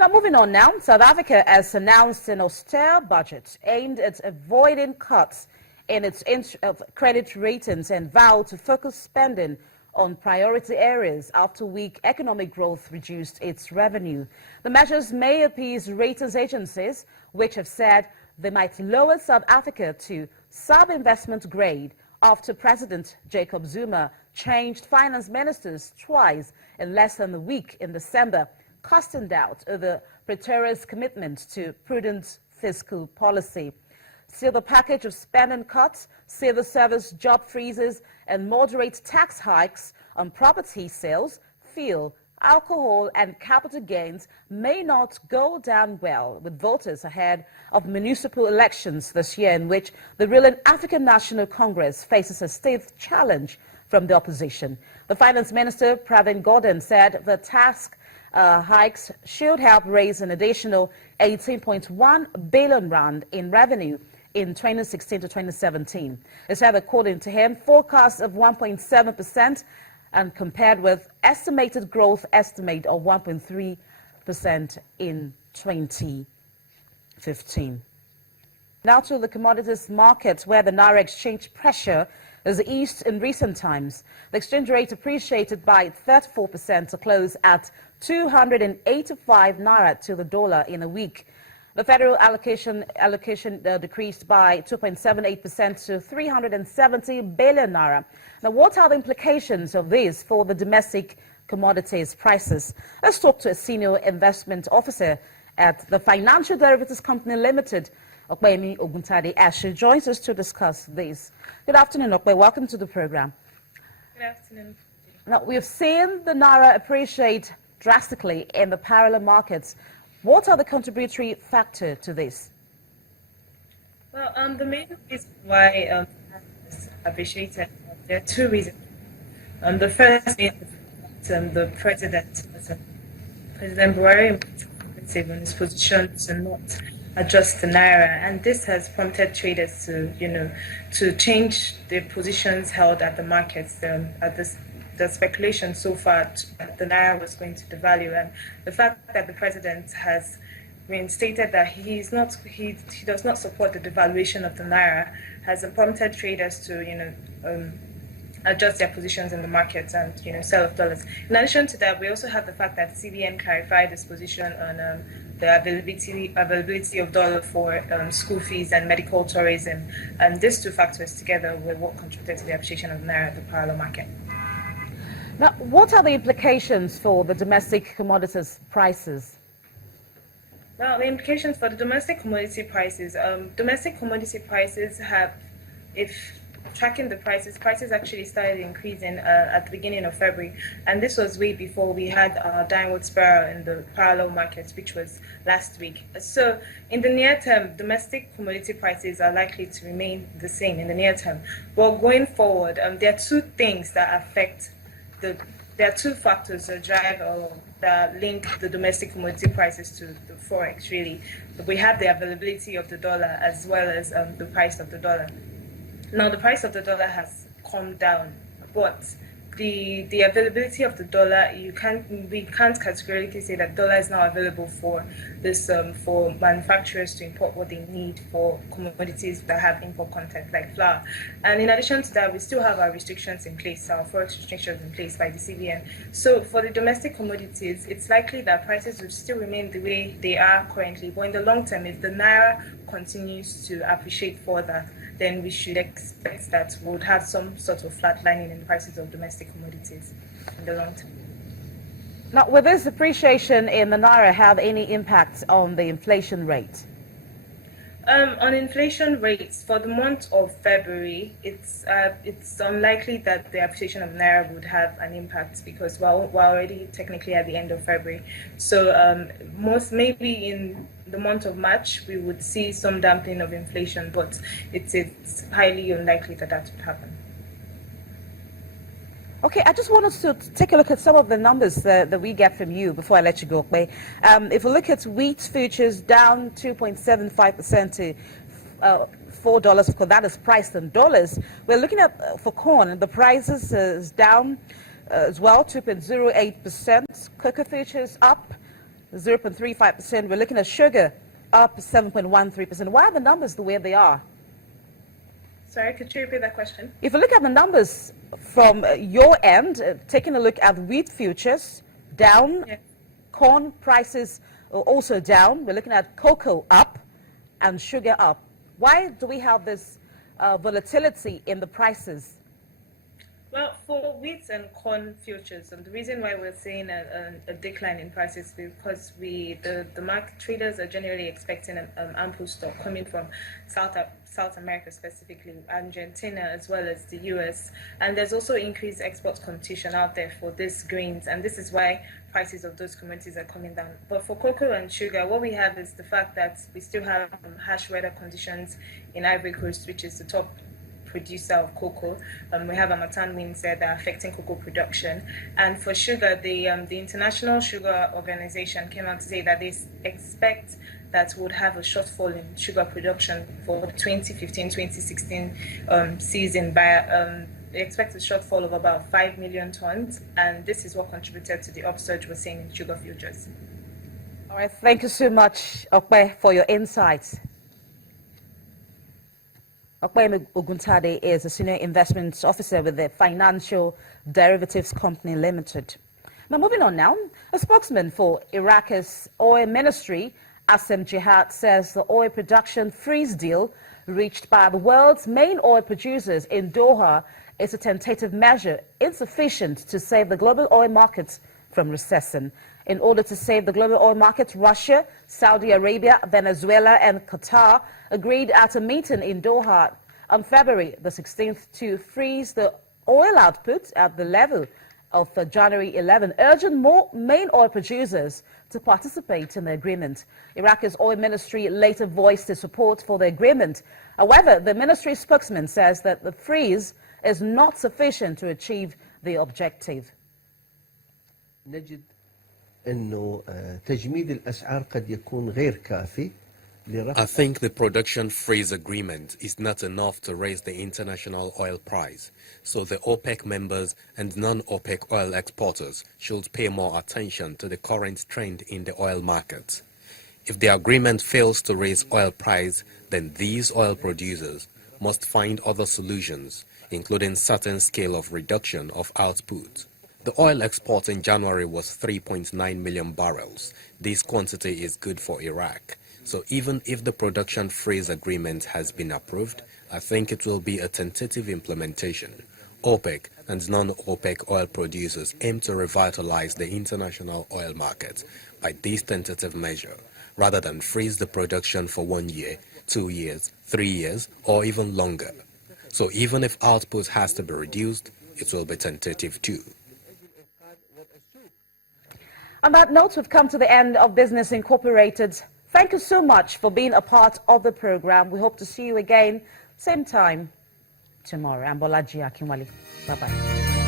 Now, moving on now, South Africa has announced an austere budget aimed at avoiding cuts in its credit ratings and vowed to focus spending on priority areas after weak economic growth reduced its revenue. The measures may appease ratings agencies, which have said they might lower South Africa to sub-investment grade after President Jacob Zuma changed finance ministers twice in less than a week in December, casting doubt over Pretoria's commitment to prudent fiscal policy. Still, the package of spending cuts, civil service job freezes, and moderate tax hikes on property sales, fuel, alcohol, and capital gains may not go down well with voters ahead of municipal elections this year, in which the ruling African National Congress faces a stiff challenge from the opposition. The Finance Minister, Pravin Gordhan, said the tax hikes should help raise an additional 18.1 billion rand in revenue in 2016 to 2017. He said, according to him, forecasts of 1.7% and compared with estimated growth estimate of 1.3% in 2015. Now to the commodities market, where the Naira exchange pressure has eased in recent times. The exchange rate appreciated by 34% to close at 285 Naira to the dollar in a week. The federal allocation decreased by 2.78% to 370 billion Naira. Now, what are the implications of this for the domestic commodities prices? Let's talk to a senior investment officer at the Financial Derivatives Company Limited, Okpeyemi Oguntade Ashe, joins us to discuss this. Good afternoon, Okpe. Welcome to the program. Good afternoon. Now, we've seen the Naira appreciate drastically in the parallel markets. What are the contributory factors to this? Well, the main reason why it's appreciated, there are two reasons. The first is the President Buhari in his position to not adjust the Naira, and this has prompted traders to, to change their positions held at the markets. The speculation so far that the Naira was going to devalue, and the fact that the President has reinstated that he does not support the devaluation of the Naira has prompted traders to, adjust their positions in the markets and, sell off dollars. In addition to that, we also have the fact that CBN clarified its position on the availability of dollar for school fees and medical tourism, and these two factors together were what contributed to the appreciation of the Naira at the parallel market. Now, what are the implications for the domestic commodities prices? Well, the implications for the domestic commodity prices have, if tracking the prices actually started increasing at the beginning of February, and this was way before we had our downward spiral in the parallel markets, which was last week. So in the near term, domestic commodity prices are likely to remain the same in the near term. But going forward, there are two things that affect there are two factors that drive that link the domestic commodity prices to the FOREX, really. We have the availability of the dollar as well as the price of the dollar. Now, the price of the dollar has come down, but the availability of the dollar, we can't categorically say that dollar is now available for this for manufacturers to import what they need for commodities that have import content like flour. And in addition to that, we still have our restrictions in place, our forex restrictions in place by the CBN. So for the domestic commodities, it's likely that prices will still remain the way they are currently. But in the long term, if the Naira continues to appreciate further, then we should expect that we would have some sort of flatlining in the prices of domestic commodities in the long term. Now, will this appreciation in the Naira have any impact on the inflation rate? On inflation rates for the month of February, it's unlikely that the appreciation of Naira would have an impact because we're already technically at the end of February. So maybe in the month of March we would see some dampening of inflation, but it's highly unlikely that would happen. Okay, I just want us to take a look at some of the numbers that we get from you before I let you go, Okpe. If we look at wheat futures, down 2.75% to $4, of course, that is priced in dollars. We're looking at, for corn, the prices is down as well, 2.08%. Cocoa futures up 0.35%. We're looking at sugar up 7.13%. Why are the numbers the way they are? Sorry, could you repeat that question? If you look at the numbers from your end, taking a look at wheat futures, down, Yeah. corn prices are also down. We're looking at cocoa up and sugar up. Why do we have this volatility in the prices? Well, for wheat and corn futures, and the reason why we're seeing a decline in prices is because the market traders are generally expecting an ample stock coming from South America, specifically Argentina, as well as the US. And there's also increased export competition out there for these grains, and this is why prices of those commodities are coming down. But for cocoa and sugar, what we have is the fact that we still have harsh weather conditions in Ivory Coast, which is the top producer of cocoa. We have Harmattan winds there that are affecting cocoa production. And for sugar, the International Sugar Organization came out to say that they expect that would have a shortfall in sugar production for 2015-2016 season by they expect a shortfall of about 5 million tons, and this is what contributed to the upsurge we're seeing in sugar futures. All right, thank you so much, Okpe, for your insights. Okpe Oguntade is a senior investment officer with the Financial Derivatives Company Limited. Now, moving on now, a spokesman for Iraq's oil ministry, Assem Jihad, says the oil production freeze deal reached by the world's main oil producers in Doha is a tentative measure insufficient to save the global oil markets from recession. In order to save the global oil markets, Russia, Saudi Arabia, Venezuela, and Qatar agreed at a meeting in Doha on February the 16th to freeze the oil output at the level of January 11, urging more main oil producers to participate in the agreement. Iraq's oil ministry later voiced its support for the agreement. However, the ministry spokesman says that the freeze is not sufficient to achieve the objective. نجد أنه تجميد الأسعار قد يكون غير كافي. I think the production freeze agreement is not enough to raise the international oil price, so the OPEC members and non-OPEC oil exporters should pay more attention to the current trend in the oil market. If the agreement fails to raise oil price, then these oil producers must find other solutions, including certain scale of reduction of output. The oil export in January was 3.9 million barrels. This quantity is good for Iraq. So even if the production freeze agreement has been approved, I think it will be a tentative implementation. OPEC and non-OPEC oil producers aim to revitalize the international oil market by this tentative measure, rather than freeze the production for 1 year, 2 years, 3 years, or even longer. So even if output has to be reduced, it will be tentative too. On that note, we've come to the end of Business Incorporated. Thank you so much for being a part of the program. We hope to see you again, same time tomorrow. I'm Bolaji Akinwale. Bye-bye.